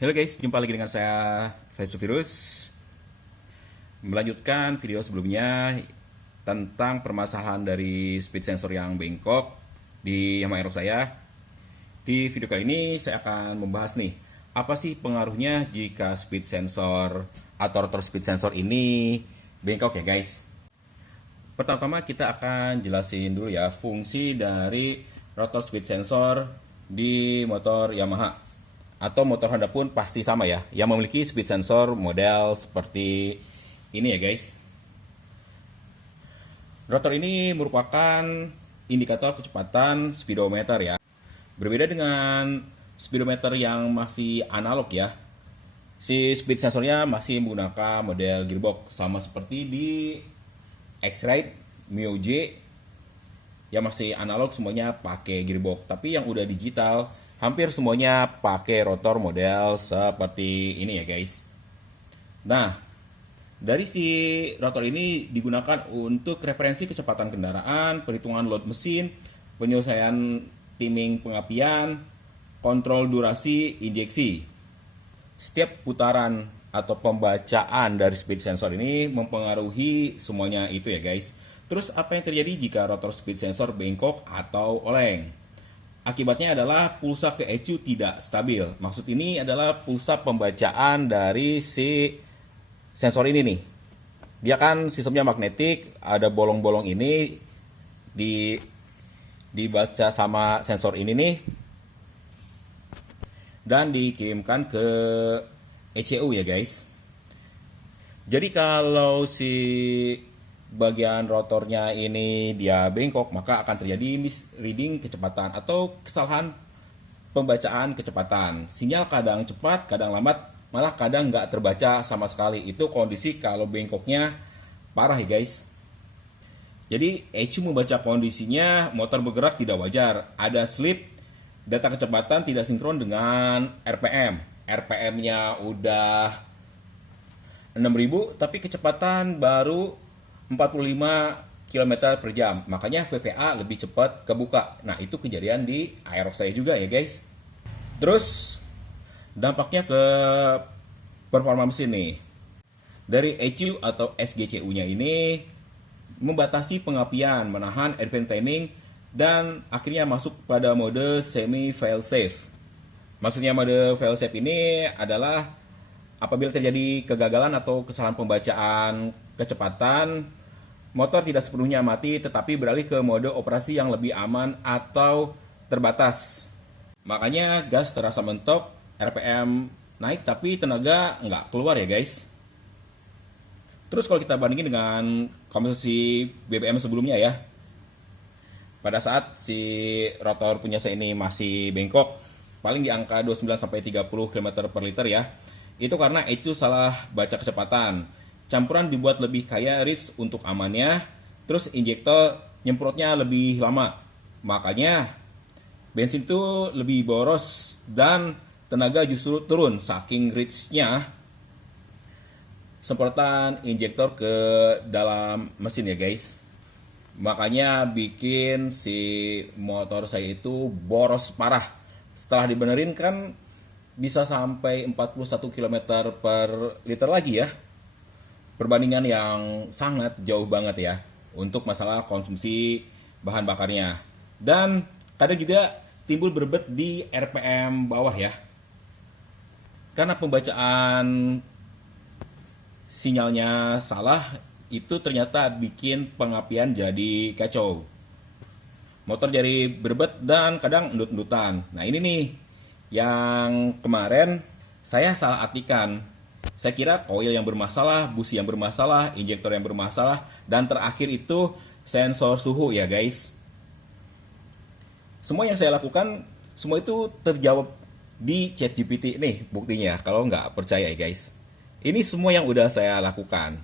Halo guys, jumpa lagi dengan saya Face to Virus. Melanjutkan video sebelumnya tentang permasalahan dari speed sensor yang bengkok di Yamaha Aerox saya. Di video kali ini saya akan membahas nih, apa sih pengaruhnya jika speed sensor atau rotor speed sensor ini bengkok ya guys. Pertama-tama kita akan jelasin dulu ya fungsi dari rotor speed sensor di motor Yamaha. Atau motor Honda pun pasti sama ya, yang memiliki speed sensor model seperti ini ya guys. Rotor ini merupakan indikator kecepatan speedometer ya. Berbeda dengan speedometer yang masih analog ya. Si speed sensornya masih menggunakan model gearbox sama seperti di X-Ride, Mio J yang masih analog semuanya pakai gearbox. Tapi yang udah digital hampir semuanya pakai rotor model seperti ini ya guys. Nah, dari si rotor ini digunakan untuk referensi kecepatan kendaraan, perhitungan load mesin, penyelesaian timing pengapian, kontrol durasi injeksi. Setiap putaran atau pembacaan dari speed sensor ini mempengaruhi semuanya itu ya guys. Terus apa yang terjadi jika rotor speed sensor bengkok atau oleng? Akibatnya adalah pulsa ke ECU tidak stabil. Maksud ini adalah pulsa pembacaan dari si sensor ini nih. Dia kan sistemnya magnetik, ada bolong-bolong ini dibaca sama sensor ini nih dan dikirimkan ke ECU ya guys. Jadi kalau si bagian rotornya ini dia bengkok, maka akan terjadi misreading kecepatan atau kesalahan pembacaan kecepatan. Sinyal kadang cepat, kadang lambat, malah kadang nggak terbaca sama sekali. Itu kondisi kalau bengkoknya parah ya guys. Jadi ECU membaca kondisinya motor bergerak tidak wajar, ada slip, data kecepatan tidak sinkron dengan RPM. RPM-nya udah 6.000 tapi kecepatan baru 45 km per jam. Makanya VPA lebih cepat kebuka. Nah, itu kejadian di Aerox saya juga ya guys. Terus dampaknya ke performa mesin nih. Dari ECU atau SGCU-nya ini membatasi pengapian, menahan advance timing, dan akhirnya masuk pada mode semi failsafe. Maksudnya mode failsafe ini adalah apabila terjadi kegagalan atau kesalahan pembacaan kecepatan, motor tidak sepenuhnya mati tetapi beralih ke mode operasi yang lebih aman atau terbatas. Makanya gas terasa mentok, RPM naik tapi tenaga nggak keluar ya guys. Terus kalau kita bandingin dengan konsumsi BBM sebelumnya ya, pada saat si rotor punya saya ini masih bengkok, paling di angka 29-30 km per liter ya. Itu karena ECU salah baca kecepatan. Campuran dibuat lebih kaya rich untuk amannya, terus injektor nyemprotnya lebih lama. Makanya bensin itu lebih boros dan tenaga justru turun saking richnya semprotan injektor ke dalam mesin ya guys. Makanya bikin si motor saya itu boros parah. Setelah dibenerin kan bisa sampai 41 km per liter lagi ya. Perbandingan yang sangat jauh banget ya untuk masalah konsumsi bahan bakarnya. Dan kadang juga timbul berbet di RPM bawah ya. Karena pembacaan sinyalnya salah, itu ternyata bikin pengapian jadi kacau. Motor jadi berbet dan kadang endut-endutan. Nah ini nih yang kemarin saya salah artikan. Saya kira coil yang bermasalah, busi yang bermasalah, injektor yang bermasalah, dan terakhir itu sensor suhu ya guys. Semua yang saya lakukan, semua itu terjawab di ChatGPT nih buktinya, kalau nggak percaya ya guys. Ini semua yang udah saya lakukan.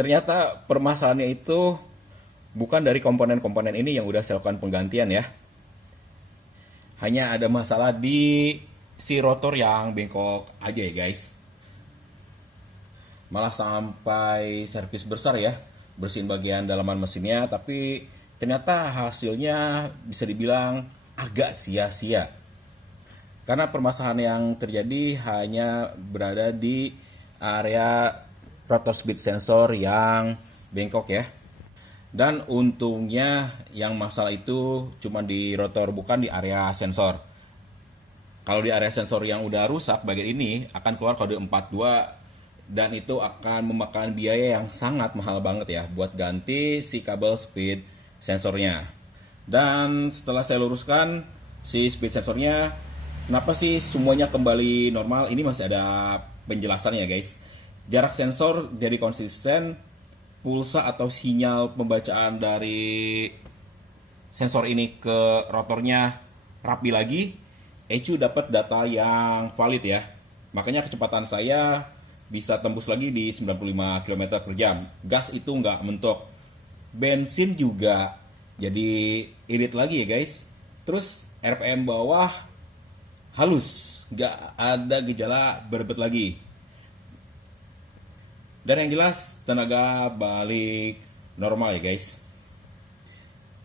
Ternyata permasalahannya itu bukan dari komponen-komponen ini yang udah saya lakukan penggantian ya. Hanya ada masalah di si rotor yang bengkok aja ya guys. Malah sampai servis besar ya, bersihin bagian dalaman mesinnya, tapi ternyata hasilnya bisa dibilang agak sia-sia. Karena permasalahan yang terjadi hanya berada di area rotor speed sensor yang bengkok ya. Dan untungnya yang masalah itu cuma di rotor, bukan di area sensor. Kalau di area sensor yang udah rusak bagian ini akan keluar kode 42, dan itu akan memakan biaya yang sangat mahal banget ya buat ganti si kabel speed sensornya. Dan setelah saya luruskan si speed sensornya, kenapa sih semuanya kembali normal? Ini masih ada penjelasannya guys. Jarak sensor jadi konsisten, pulsa atau sinyal pembacaan dari sensor ini ke rotornya rapi lagi, ECU dapat data yang valid ya. Makanya kecepatan saya bisa tembus lagi di 95 km per jam. Gas itu nggak mentok. Bensin juga jadi irit lagi ya guys. Terus RPM bawah halus, nggak ada gejala berebet lagi. Dan yang jelas tenaga balik normal ya guys.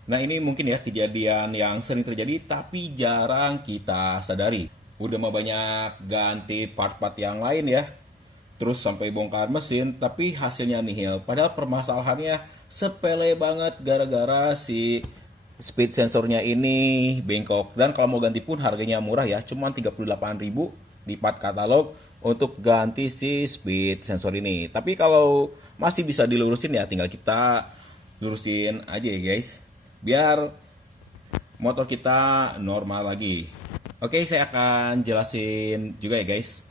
Nah ini mungkin ya kejadian yang sering terjadi tapi jarang kita sadari. Udah mah banyak ganti part-part yang lain ya, terus sampai bongkar mesin tapi hasilnya nihil. Padahal permasalahannya sepele banget gara-gara si speed sensornya ini bengkok. Dan kalau mau ganti pun harganya murah ya, cuma 38.000 di part katalog untuk ganti si speed sensor ini. Tapi kalau masih bisa dilurusin ya tinggal kita lurusin aja ya guys, biar motor kita normal lagi. Oke, saya akan jelasin juga ya guys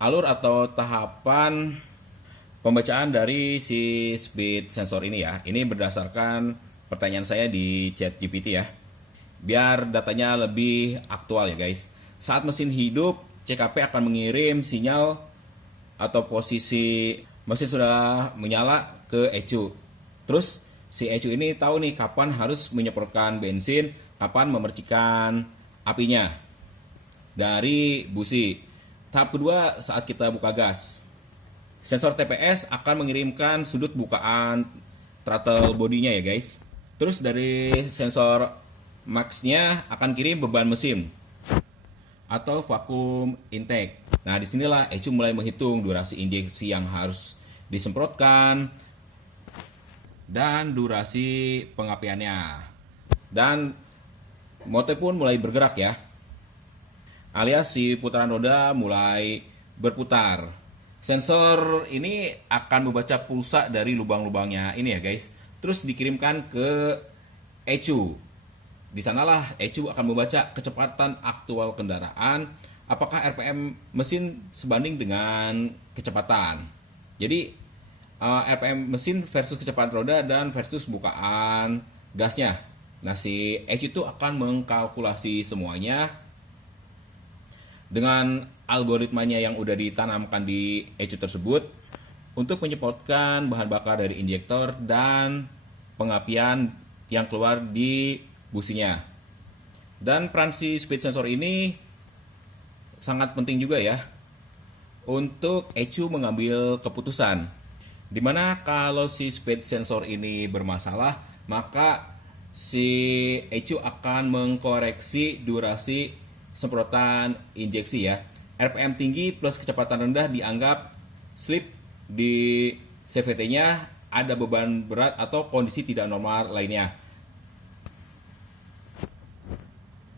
alur atau tahapan pembacaan dari si speed sensor ini ya. Ini berdasarkan pertanyaan saya di ChatGPT ya, biar datanya lebih aktual ya guys. Saat mesin hidup, CKP akan mengirim sinyal atau posisi mesin sudah menyala ke ECU. Terus si ECU ini tahu nih kapan harus menyemprotkan bensin, kapan memercikan apinya dari busi. Tahap kedua saat kita buka gas. Sensor TPS akan mengirimkan sudut bukaan throttle bodinya ya guys. Terus dari sensor max-nya akan kirim beban mesin atau vacuum intake. Nah disinilah ECU mulai menghitung durasi injeksi yang harus disemprotkan dan durasi pengapiannya. Dan motor pun mulai bergerak ya, alias si putaran roda mulai berputar. Sensor ini akan membaca pulsa dari lubang-lubangnya ini ya guys, terus dikirimkan ke ECU. Di sanalah ECU akan membaca kecepatan aktual kendaraan, apakah RPM mesin sebanding dengan kecepatan. Jadi RPM mesin versus kecepatan roda dan versus bukaan gasnya. Nah si ECU itu akan mengkalkulasi semuanya dengan algoritmanya yang udah ditanamkan di ECU tersebut untuk menyemprotkan bahan bakar dari injektor dan pengapian yang keluar di businya. Dan peran si speed sensor ini sangat penting juga ya untuk ECU mengambil keputusan. Dimana kalau si speed sensor ini bermasalah, maka si ECU akan mengkoreksi durasi semprotan injeksi ya. RPM tinggi plus kecepatan rendah dianggap slip di CVT-nya, ada beban berat atau kondisi tidak normal lainnya.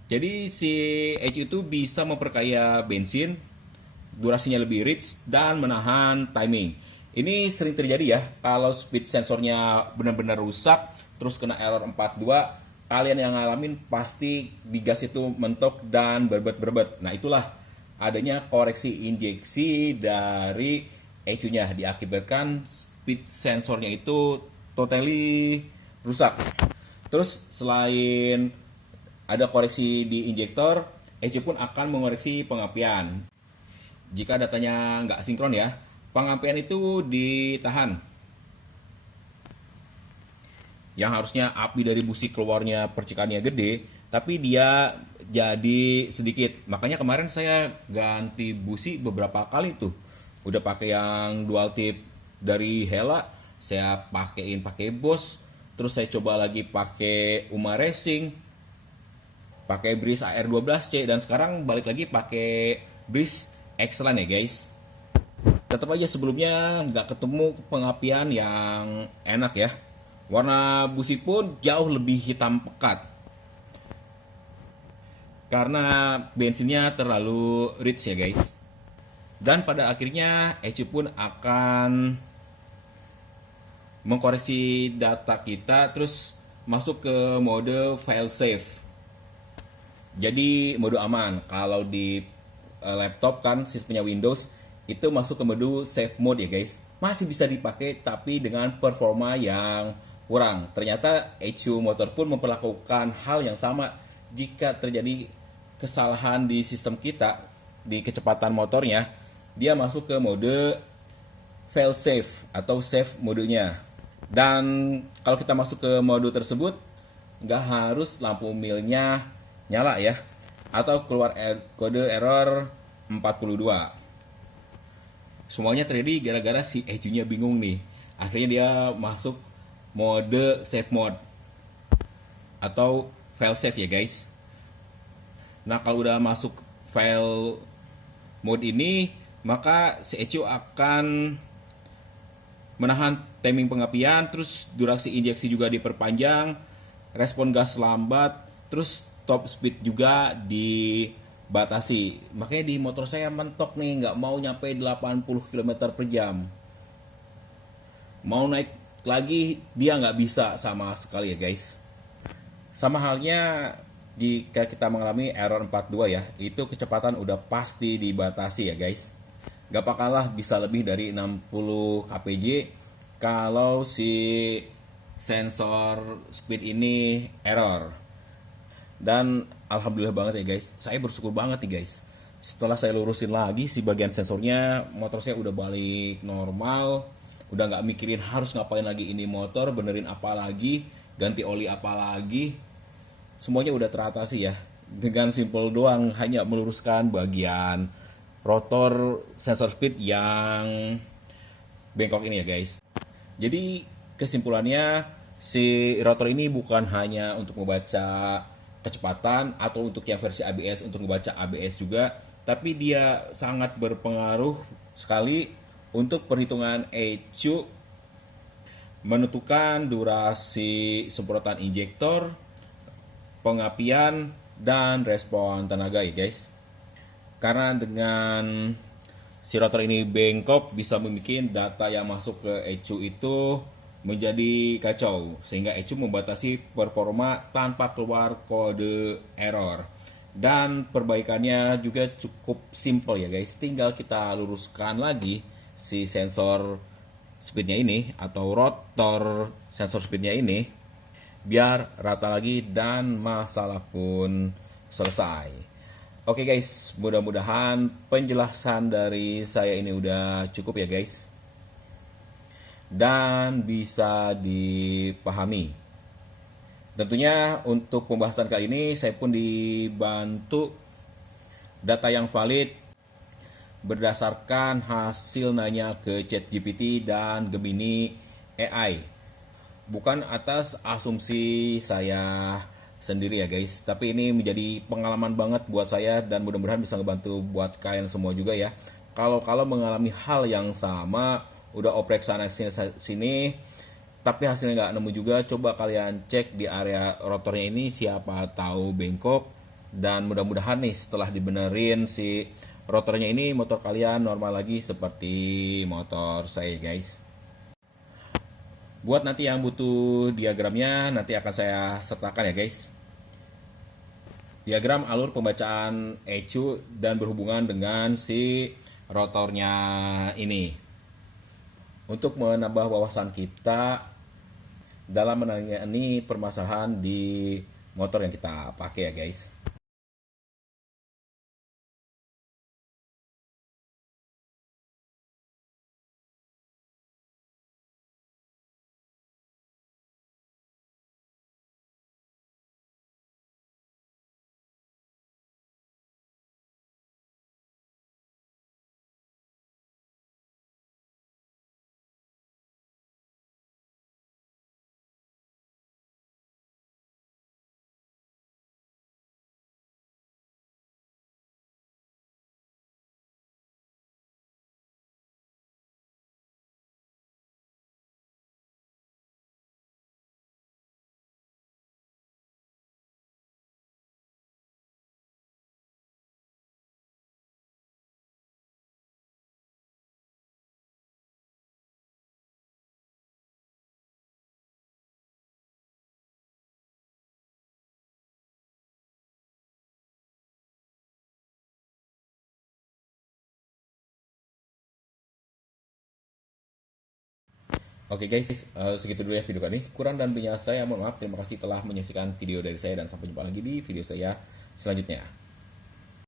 Jadi si ECU itu bisa memperkaya bensin, durasinya lebih rich dan menahan timing. Ini sering terjadi ya kalau speed sensornya benar-benar rusak terus kena error 42. Kalian yang ngalamin pasti di gas itu mentok dan berbet-berbet. Nah itulah adanya koreksi injeksi dari ECU-nya, diakibatkan speed sensornya itu totally rusak. Terus selain ada koreksi di injektor, ECU pun akan mengoreksi pengapian. Jika datanya nggak sinkron ya, pengapian itu ditahan. Yang harusnya api dari busi keluarnya percikannya gede, tapi dia jadi sedikit. Makanya kemarin saya ganti busi beberapa kali tuh. Udah pakai yang dual tip dari Hella, saya pakai Boss, terus saya coba lagi pakai Uma Racing. pakai bris AR12C, dan sekarang balik lagi pakai bris Excellent ya guys. Tetap aja sebelumnya nggak ketemu pengapian yang enak ya. Warna busi pun jauh lebih hitam pekat karena bensinnya terlalu rich ya guys. Dan pada akhirnya ECU pun akan mengkoreksi data kita terus masuk ke mode file save. Jadi mode aman. Kalau di laptop kan sistemnya Windows itu masuk ke mode save mode ya guys. Masih bisa dipakai tapi dengan performa yang kurang. Ternyata ECU motor pun memperlakukan hal yang sama jika terjadi kesalahan di sistem kita di kecepatan motornya, dia masuk ke mode fail safe atau save modenya. Dan kalau kita masuk ke mode tersebut, nggak harus lampu milnya nyala ya, atau keluar kode error 42. Semuanya terjadi gara-gara si ECU-nya bingung nih. Akhirnya dia masuk mode save mode atau file save ya guys. Nah, kalau udah masuk file mode ini, maka si ECU akan menahan timing pengapian, terus durasi injeksi juga diperpanjang, respon gas lambat, terus top speed juga dibatasi. Makanya di motor saya mentok nih, nggak mau nyampe 80 km per jam. Mau naik lagi, dia nggak bisa sama sekali ya guys. Sama halnya jika kita mengalami error 42 ya, itu kecepatan udah pasti dibatasi ya guys. Gak bakalah bisa lebih dari 60 kpj kalau si sensor speed ini error. Dan alhamdulillah banget ya guys, saya bersyukur banget nih guys. Setelah saya lurusin lagi si bagian sensornya, motor saya udah balik normal. Udah gak mikirin harus ngapain lagi ini motor, benerin apa lagi, ganti oli apa lagi. Semuanya udah teratasi ya. Dengan simple doang, hanya meluruskan bagian rotor sensor speed yang bengkok ini ya guys. Jadi kesimpulannya, si rotor ini bukan hanya untuk membaca kecepatan atau untuk yang versi ABS untuk membaca ABS juga, tapi dia sangat berpengaruh sekali untuk perhitungan ECU, menentukan durasi semprotan injektor, pengapian, dan respon tenaga ya guys. Karena dengan si rotor ini bengkok bisa membuat data yang masuk ke ECU itu menjadi kacau, sehingga ECU membatasi performa tanpa keluar kode error. Dan perbaikannya juga cukup simple ya guys, tinggal kita luruskan lagi si sensor speednya ini atau rotor sensor speednya ini biar rata lagi dan masalah pun selesai. Oke guys, mudah-mudahan penjelasan dari saya ini udah cukup ya guys, dan bisa dipahami. Tentunya untuk pembahasan kali ini saya pun dibantu data yang valid berdasarkan hasil nanya ke ChatGPT dan Gemini AI. Bukan atas asumsi saya sendiri ya guys, tapi ini menjadi pengalaman banget buat saya dan mudah-mudahan bisa ngebantu buat kalian semua juga ya. Kalau mengalami hal yang sama, udah oprek sana sini tapi hasilnya nggak nemu juga, coba kalian cek di area rotornya ini, siapa tahu bengkok. Dan mudah-mudahan nih setelah dibenerin si rotornya ini, motor kalian normal lagi seperti motor saya guys. Buat nanti yang butuh diagramnya, nanti akan saya sertakan ya guys. Diagram alur pembacaan ECU dan berhubungan dengan si rotornya ini, untuk menambah wawasan kita dalam menangani permasalahan di motor yang kita pakai ya guys. Oke guys, segitu dulu ya video kali ini. Kurang dan lebihnya saya mohon maaf. Terima kasih telah menyaksikan video dari saya dan sampai jumpa lagi di video saya selanjutnya.